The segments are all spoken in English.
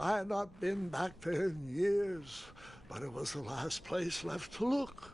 I had not been back there in years, but it was the last place left to look.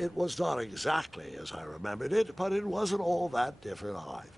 It was not exactly as I remembered it, but it wasn't all that different either.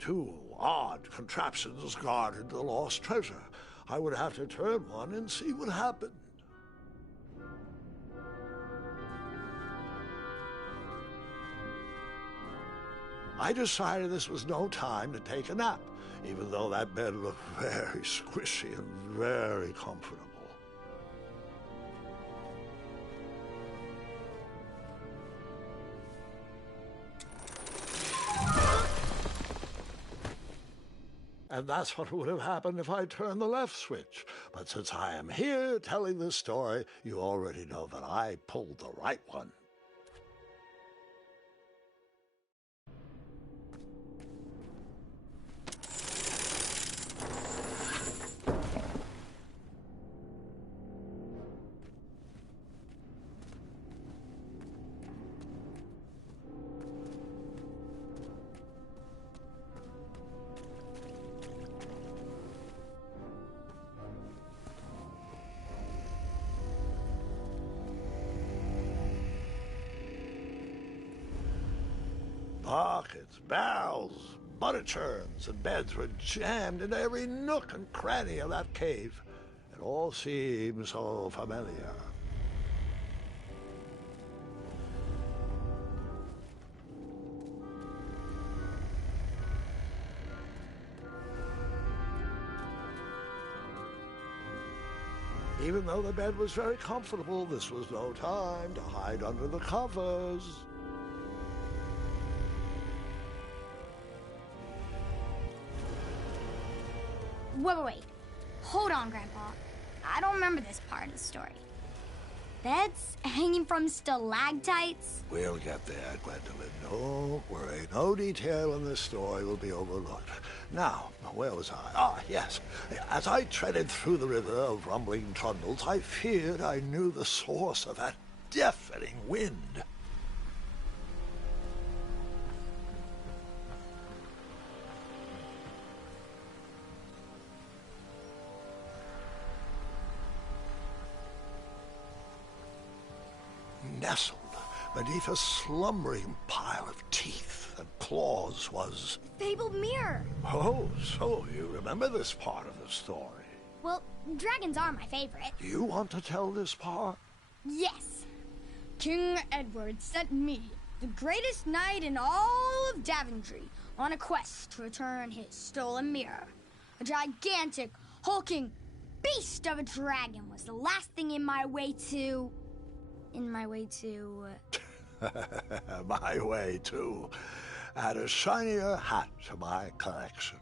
Two odd contraptions guarded the lost treasure. I would have to turn one and see what happened. I decided this was no time to take a nap, even though that bed looked very squishy and very comfortable. And that's what would have happened if I turned the left switch. But since I am here telling this story, you already know that I pulled the right one. Buckets, barrels, butter churns, and beds were jammed into every nook and cranny of that cave. It all seemed so familiar. Even though the bed was very comfortable, this was no time to hide under the covers. Wait. Hold on, Grandpa. I don't remember this part of the story. Beds hanging from stalactites? We'll get there, Gwendolyn. Don't worry. No detail in this story will be overlooked. Now, where was I? Ah, yes. As I treaded through the river of rumbling trundles, I feared I knew the source of that deafening wind. Nestled beneath a slumbering pile of teeth and claws was... Fabled mirror. Oh, so you remember this part of the story. Well, dragons are my favorite. Do you want to tell this part? Yes. King Edward sent me, the greatest knight in all of Daventry, on a quest to return his stolen mirror. A gigantic, hulking beast of a dragon was the last thing in my way to... My way to add a shinier hat to my collection.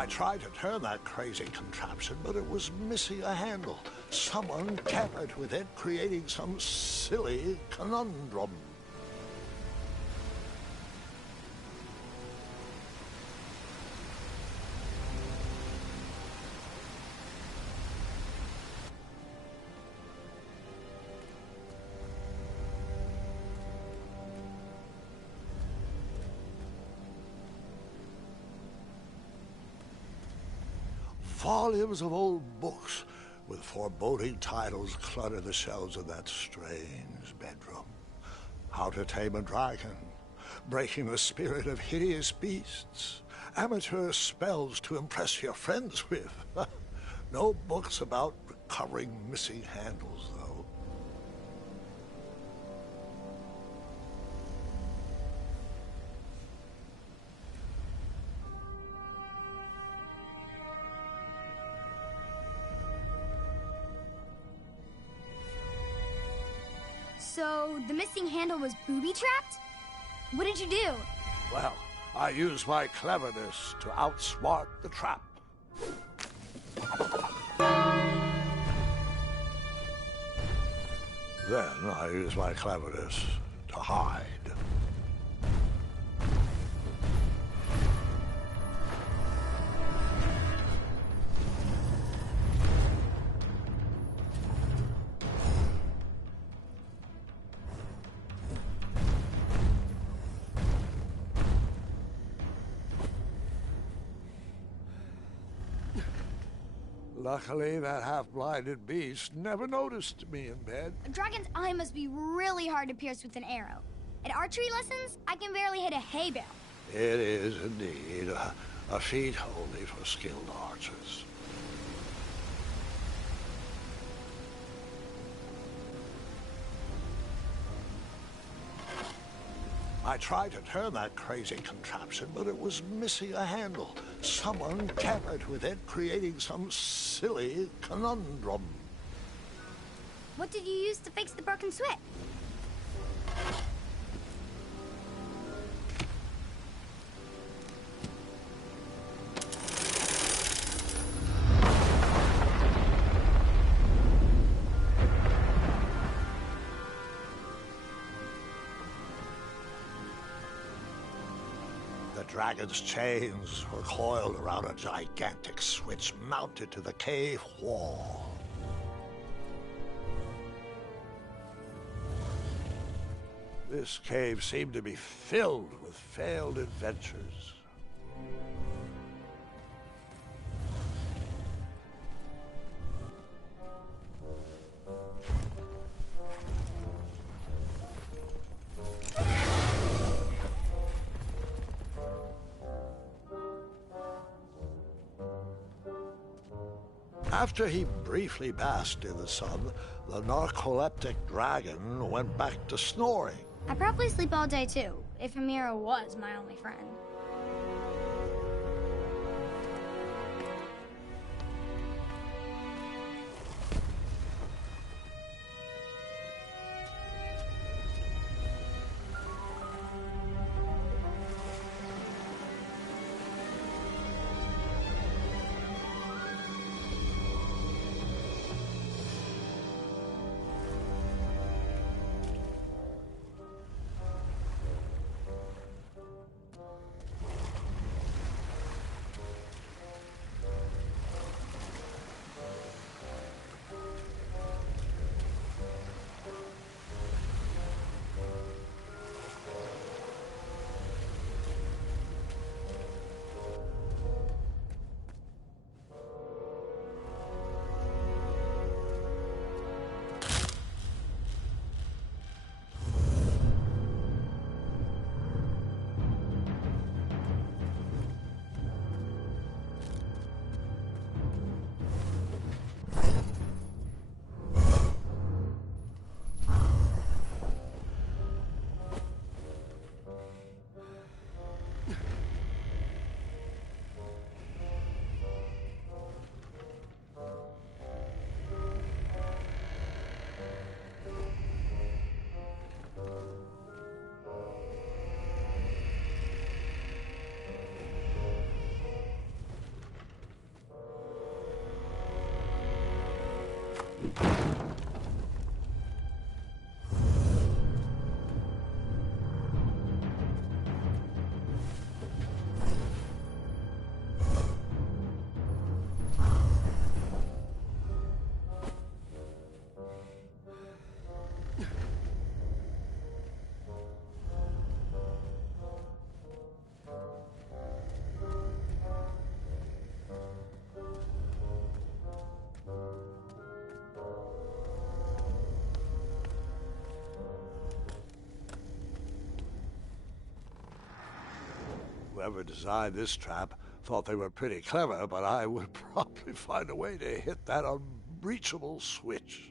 I tried to turn that crazy contraption, but it was missing a handle. Someone tampered with it, creating some silly conundrum. Volumes of old books with foreboding titles clutter the shelves of that strange bedroom. How to Tame a Dragon, Breaking the Spirit of Hideous Beasts, Amateur Spells to Impress Your Friends with. No books about recovering missing handles, though. So, the missing handle was booby-trapped? What did you do? Well, I used my cleverness to outsmart the trap. Then I used my cleverness to hide. Luckily, that half-blinded beast never noticed me in bed. A dragon's eye must be really hard to pierce with an arrow. At archery lessons, I can barely hit a hay bale. It is indeed a feat only for skilled archers. I tried to turn that crazy contraption, but it was missing a handle. Someone tampered with it, creating some silly conundrum. What did you use to fix the broken switch? The dragon's chains were coiled around a gigantic switch mounted to the cave wall. This cave seemed to be filled with failed adventures. After he briefly basked in the sun, the narcoleptic dragon went back to snoring. I probably sleep all day too, if Amira was my only friend. whoever designed this trap thought they were pretty clever, but I would probably find a way to hit that unreachable switch.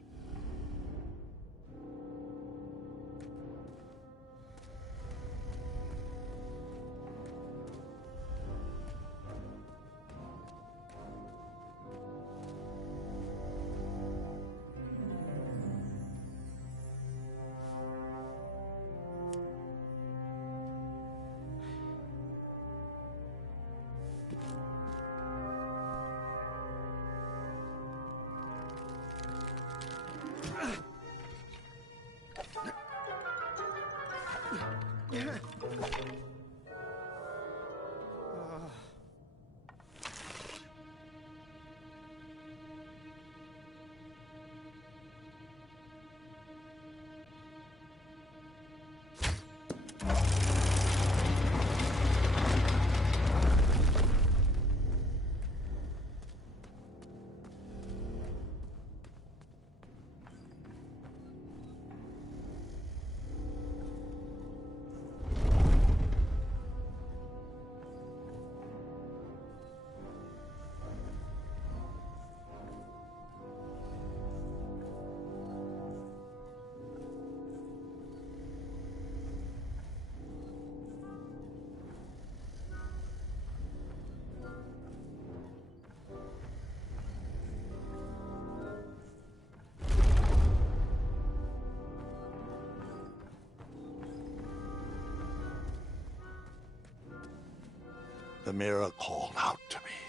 The mirror called out to me.